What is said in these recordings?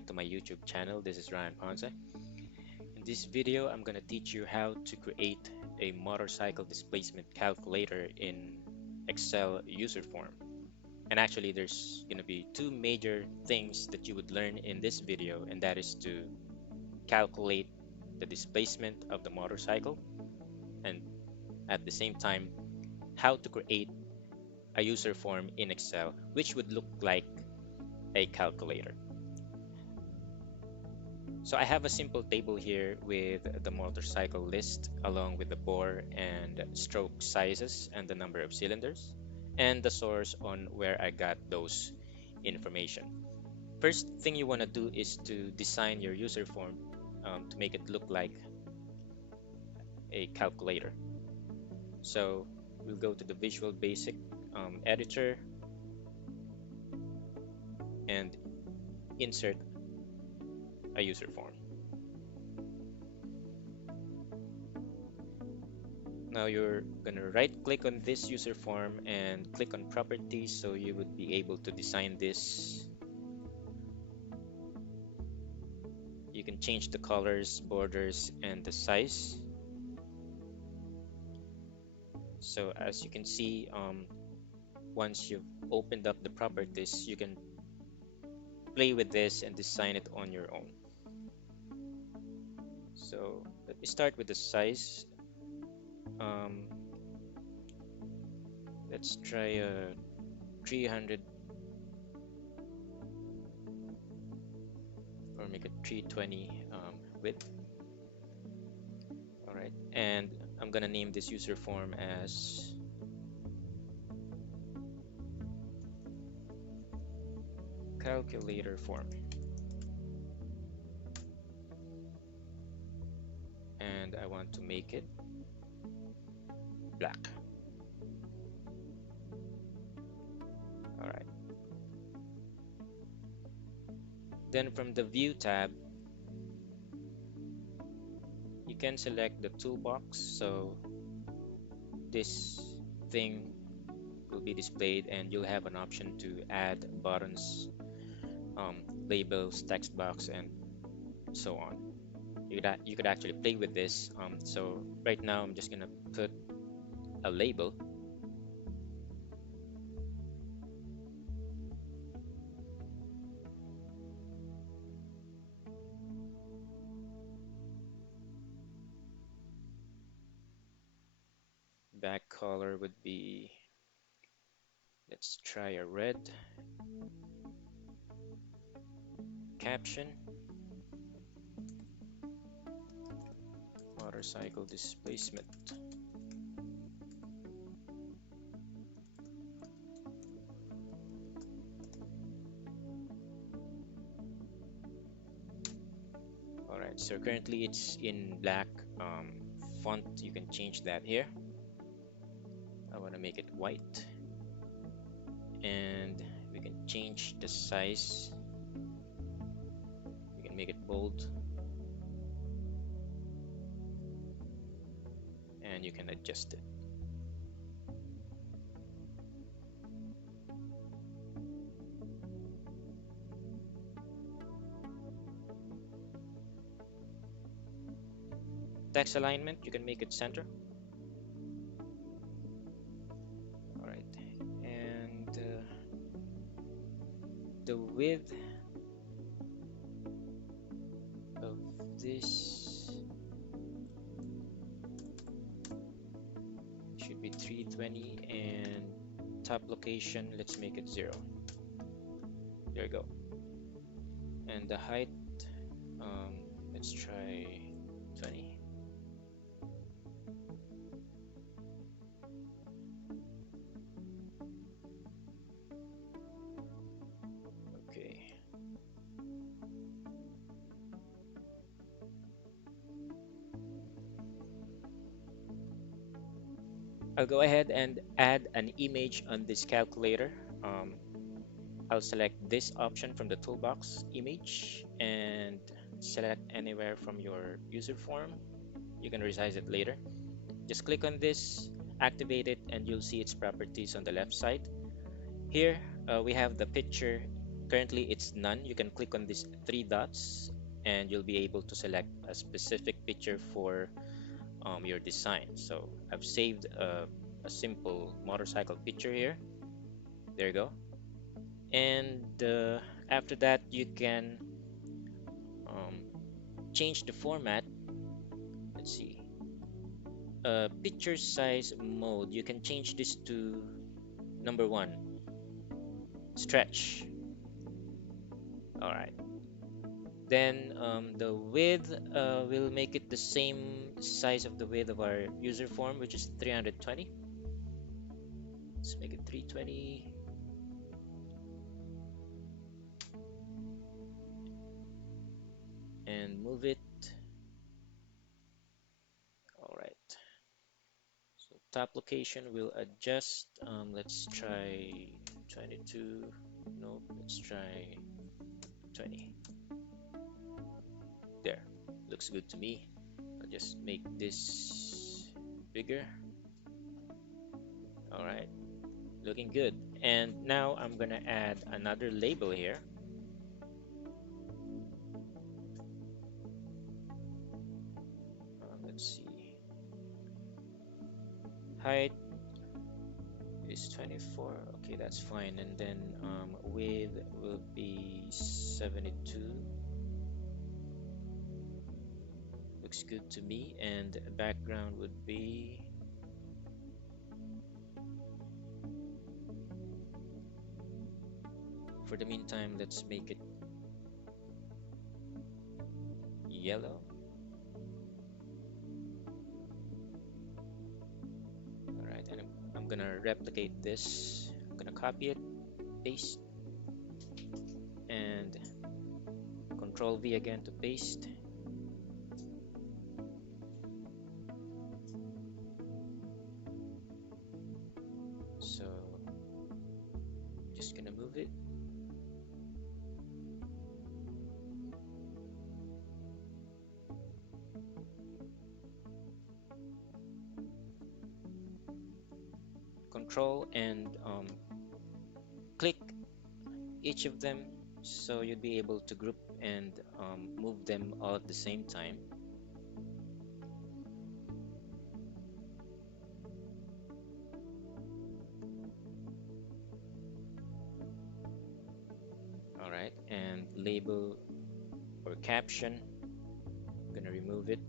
back to my YouTube channel. This is Ryan Ponce. In this video, I'm going to teach you how to create a motorcycle displacement calculator in Excel user form. And actually, there's going to be two major things that you would learn in this video, and that is to calculate the displacement of the motorcycle, and at the same time, how to create a user form in Excel, which would look like a calculator. So I have a simple table here with the motorcycle list along with the bore and stroke sizes and the number of cylinders and the source on where I got those information. First thing you want to do is to design your user form to make it look like a calculator. So we'll go to the Visual Basic editor and insert a user form. Now you're gonna right click on this user form and click on properties, so you would be able to design this. You can change the colors, borders, and the size. So as you can see, once you've opened up the properties, you can play with this and design it on your own. So let me start with the size. Let's try a 300 or make it 320 width. All right, and I'm gonna name this user form as calculator form, and I want to make it black. All right. Then from the View tab, you can select the toolbox. So this thing will be displayed, and you'll have an option to add buttons, labels, text box, and so on. You could actually play with this. So right now, I'm just gonna put a label. Back color would be, let's try a red. Caption, motorcycle displacement. All right, so currently it's in black font. You can change that here. I want to make it white, and we can change the size. We can make it bold, and you can adjust it. Text alignment, you can make it center. All right, and the width of this should be 320, and top location, let's make it 0. There you go. And the height, let's try 20. Okay. I'll go ahead and add an image on this calculator. I'll select this option from the toolbox, image, and select anywhere from your user form. You can resize it later. Just click on this, activate it, and you'll see its properties on the left side. Here we have the picture Currently it's none. You can click on these three dots and you'll be able to select a specific picture for your design. So I've saved a simple motorcycle picture here. There you go. And after that, you can um, change the format. Let's see. Picture size mode. You can change this to number one, stretch. All right. Then the width, will make it the same size of the width of our user form, which is 320. Let's make it 320. And move it. All right. So top location will adjust. Let's try 22. Nope. Let's try 20. There. Looks good to me. I'll just make this bigger. All right. Looking good. And now I'm gonna add another label here. Let's see. Height is 24. Okay, that's fine. And then width will be 72. Looks good to me. And background would be for the meantime, let's make it yellow. All right, and I'm gonna replicate this. I'm gonna copy it, paste, and Control V again to paste. So just gonna move it. Control and click each of them, so you'd be able to group and move them all at the same time. All right, and label or caption, I'm gonna remove it,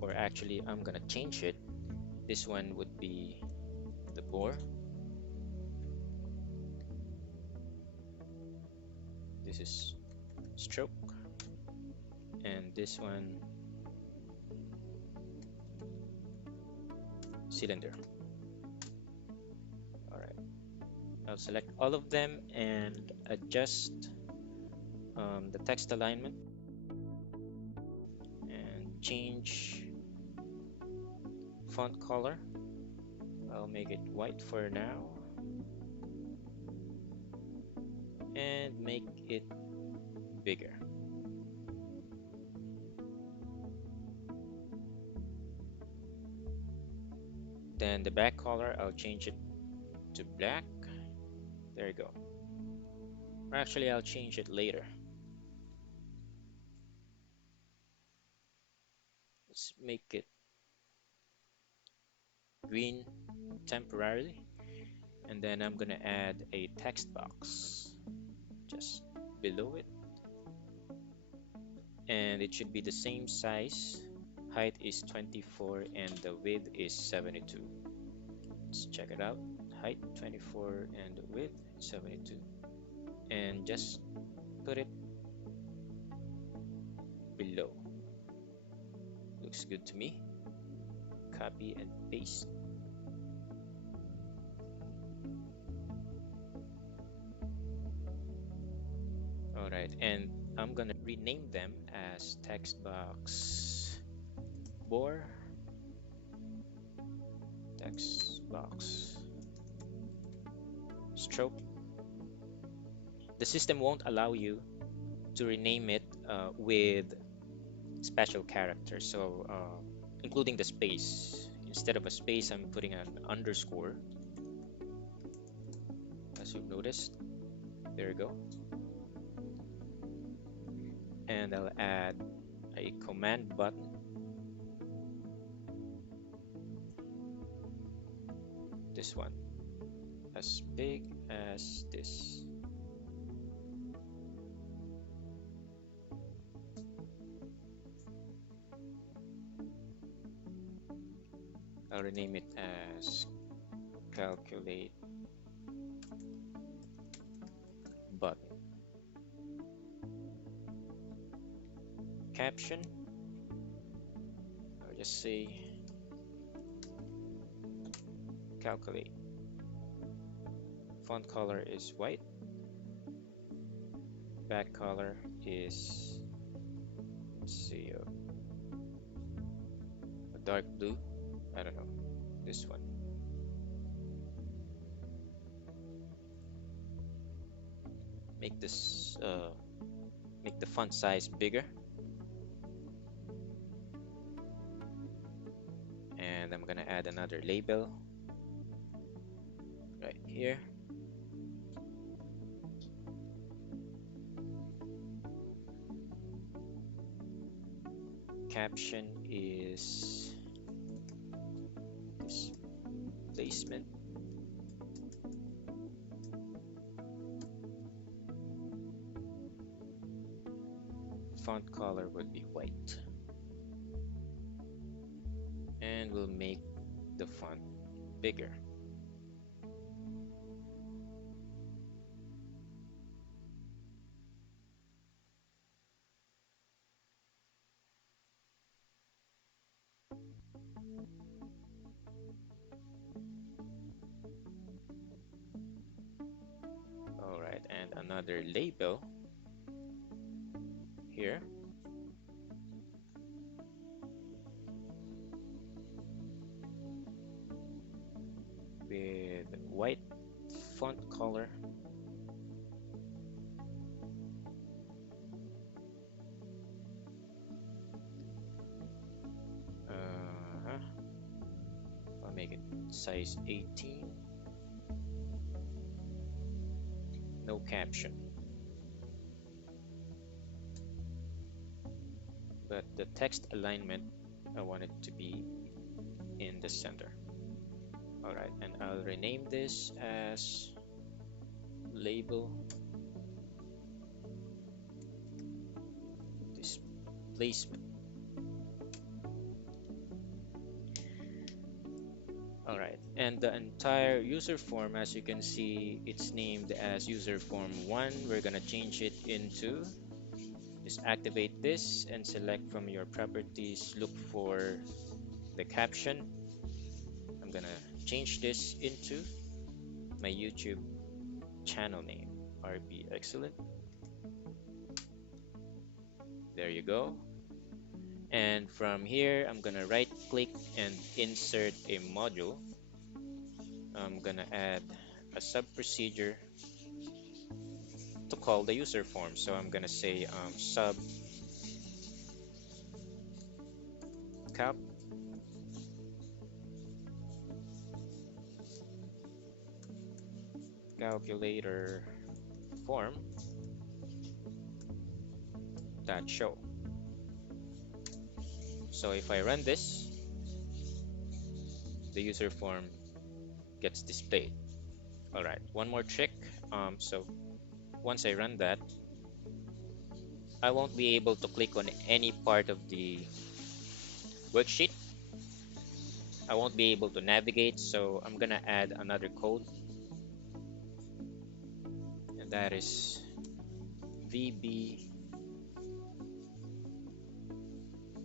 or actually I'm gonna change it. This one would be the bore. This is stroke, and this one cylinder. All right, I'll select all of them and adjust the text alignment and change font color. I'll make it white for now and make it bigger. Then the back color, I'll change it to black. There you go. Or actually, I'll change it later. Let's make it green temporarily. And then I'm gonna add a text box just below it. And it should be the same size. Height is 24 and the width is 72. Let's check it out. Height 24 and width 72. And just put it below. Looks good to me. Copy and paste. All right, and I'm gonna rename them as text box bore, text box stroke. The system won't allow you to rename it with special characters, so including the space. Instead of a space, I'm putting an underscore, as you've noticed. There you go. and I'll add a command button, this one, as big as this. I'll rename it as calculate button. Caption, I'll just say calculate. Font color is white. Back color is, let's see, a dark blue. I don't know, this one. Make this make the font size bigger, and I'm gonna add another label right here. Caption is displacement. Font color would be white, and we'll make the font bigger. All right, and another label here with white font color. I'll make it size 18. No caption, but the text alignment, I want it to be in the center. All right, and I'll rename this as label displacement. All right, and the entire user form, as you can see, it's named as user form 1. We're gonna change it into, just activate this and select from your properties, look for the caption. I'm gonna change this into my YouTube channel name, RB Excellent. There you go. And from here, I'm gonna right click and insert a module. I'm gonna add a sub procedure to call the user form. So I'm gonna say sub cap calculator form dot show. So if I run this, the user form gets displayed. All right, one more trick. So once I run that, I won't be able to click on any part of the worksheet. I won't be able to navigate, so I'm gonna add another code, and that is VB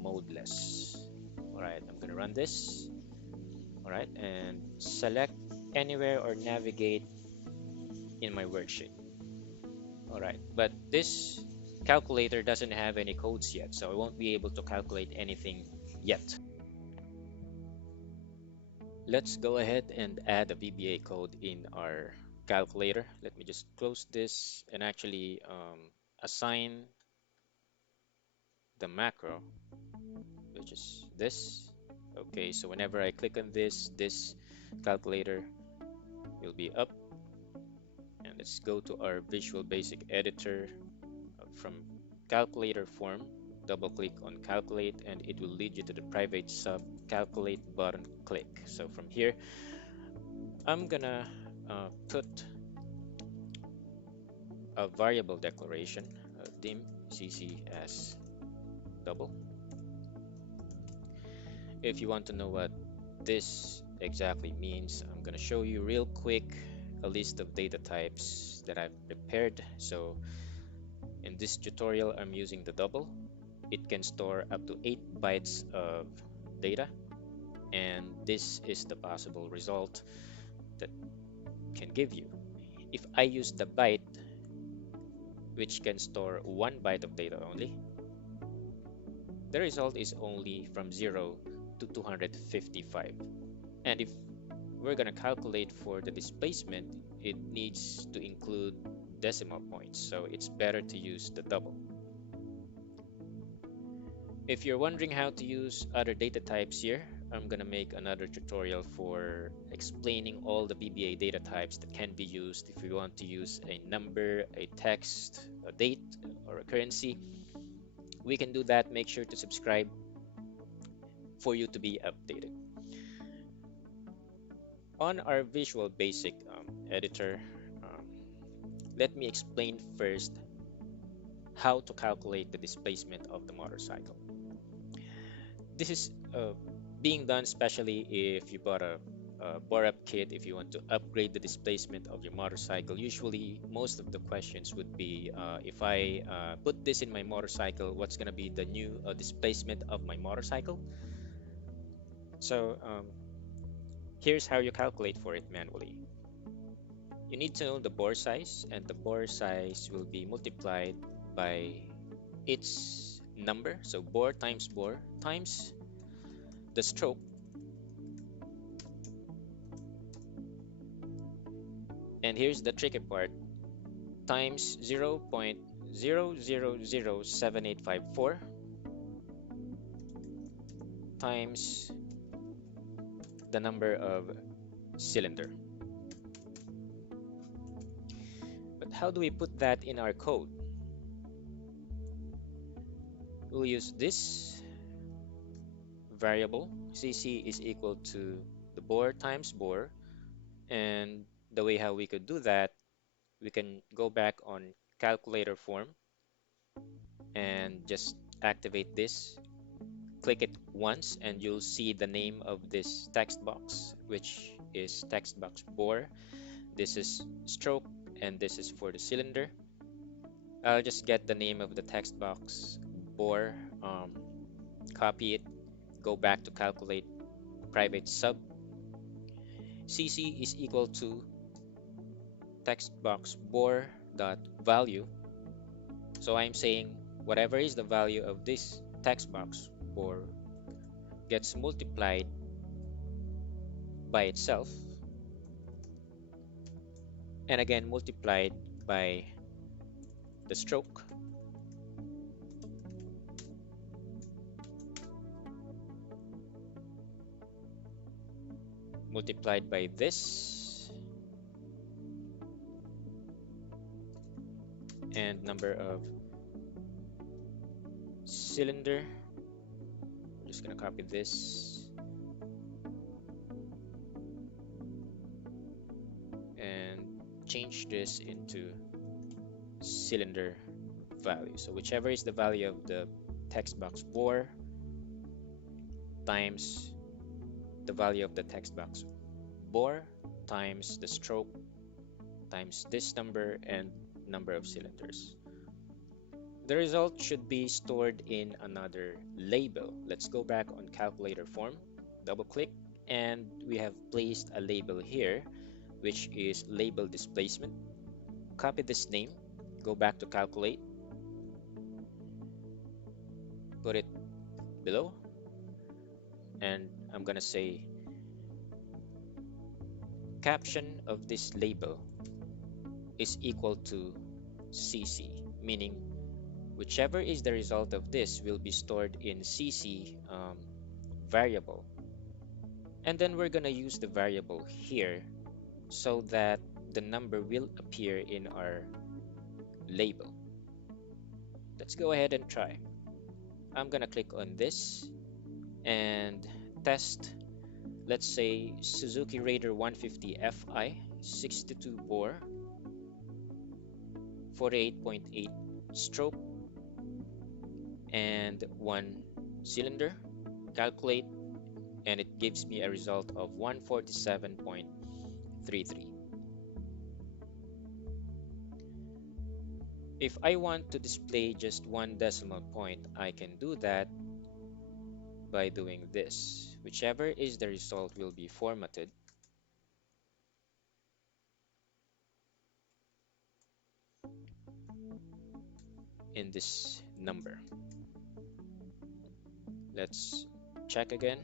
modeless. All right, I'm gonna run this. All right, and select anywhere or navigate in my worksheet. All right, but this calculator doesn't have any codes yet, so I won't be able to calculate anything yet. Let's go ahead and add a VBA code in our calculator. Let me just close this and actually assign the macro, which is this. Okay, so whenever I click on this calculator will be up. And let's go to our Visual Basic editor from calculator form, double click on calculate, and it will lead you to the private sub calculate button. Click. So from here, I'm gonna put a variable declaration, dim cc as double. If you want to know what this exactly means, I'm gonna show you real quick a list of data types that I've prepared. So in this tutorial, I'm using the double. It can store up to 8 bytes of data, and this is the possible result that can give you. If I use the byte, which can store 1 byte of data only, the result is only from 0 to 255. And if we're going to calculate for the displacement, it needs to include decimal points, so it's better to use the double. If you're wondering how to use other data types here, I'm going to make another tutorial for explaining all the VBA data types that can be used if you want to use a number, a text, a date, or a currency. We can do that. Make sure to subscribe for you to be updated. On our Visual Basic editor, um, let me explain first how to calculate the displacement of the motorcycle. This is being done especially if you bought a bore-up kit, if you want to upgrade the displacement of your motorcycle. Usually, most of the questions would be, if I put this in my motorcycle, what's going to be the new displacement of my motorcycle? So here's how you calculate for it manually. You need to know the bore size, and the bore size will be multiplied by its number. So bore times the stroke, and here's the tricky part, times 0.0007854 times the number of cylinder. But how do we put that in our code? We'll use this variable, cc is equal to the bore times bore, and the way how we could do that, we can go back on calculator form and just activate this, click it once, and you'll see the name of this text box, which is text box bore. This is stroke, and this is for the cylinder. I'll just get the name of the text box bore, copy it, go back to calculate private sub. cc is equal to text box bore dot value. So I'm saying whatever is the value of this text box bore gets multiplied by itself, and again multiplied by the stroke, multiplied by this, and number of cylinder. I'm just gonna copy this and change this into cylinder value. So whichever is the value of the text box bore times the value of the text box bore times the stroke times this number and number of cylinders. The result should be stored in another label. Let's go back on calculator form, double click, and we have placed a label here, which is label displacement. Copy this name, go back to calculate, put it below, and I'm gonna say caption of this label is equal to cc, meaning whichever is the result of this will be stored in cc variable, and then we're gonna use the variable here so that the number will appear in our label. Let's go ahead and try. I'm gonna click on this and test, let's say, Suzuki Raider 150 Fi, 62 bore, 48.8 stroke, and 1 cylinder. Calculate, and it gives me a result of 147.33. If I want to display just one decimal point, I can do that by doing this. Whichever is the result will be formatted in this number. Let's check again.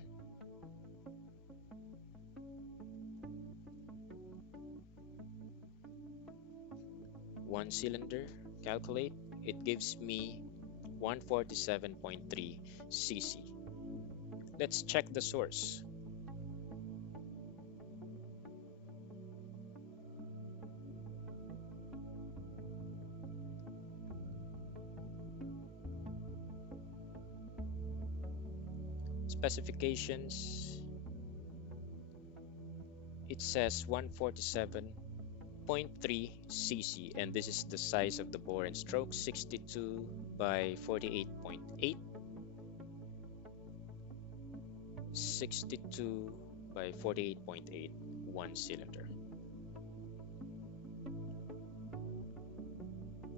1 cylinder, calculate. It gives me 147.3 cc. Let's check the source. Specifications, it says 147.3 cc, and this is the size of the bore and stroke, 62 by 48.8, 62 by 48.8, 1 cylinder.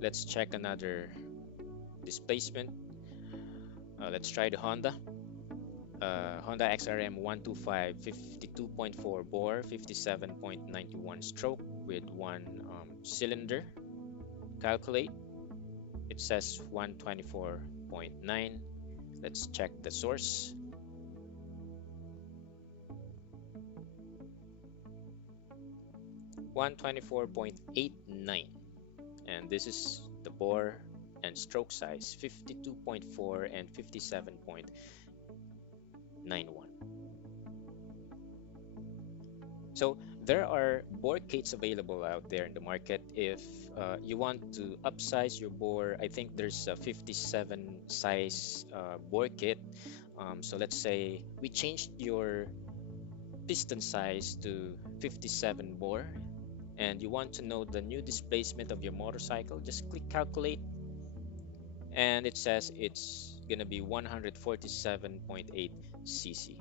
Let's check another displacement. Let's try the Honda XRM 125, 52.4 bore, 57.91 stroke with 1 cylinder. Calculate. It says 124.9. Let's check the source. .124.89, and this is the bore and stroke size, 52.4 and 57.91. So there are bore kits available out there in the market. If you want to upsize your bore, I think there's a 57 size bore kit. So let's say we changed your piston size to 57 bore, and you want to know the new displacement of your motorcycle, just click calculate, and it says it's gonna be 147.8 cc.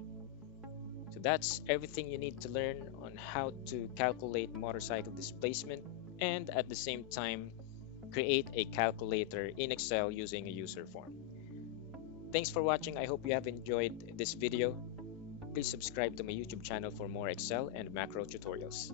So that's everything you need to learn on how to calculate motorcycle displacement, and at the same time create a calculator in Excel using a user form. Thanks for watching. I hope you have enjoyed this video. Please subscribe to my YouTube channel for more Excel and macro tutorials.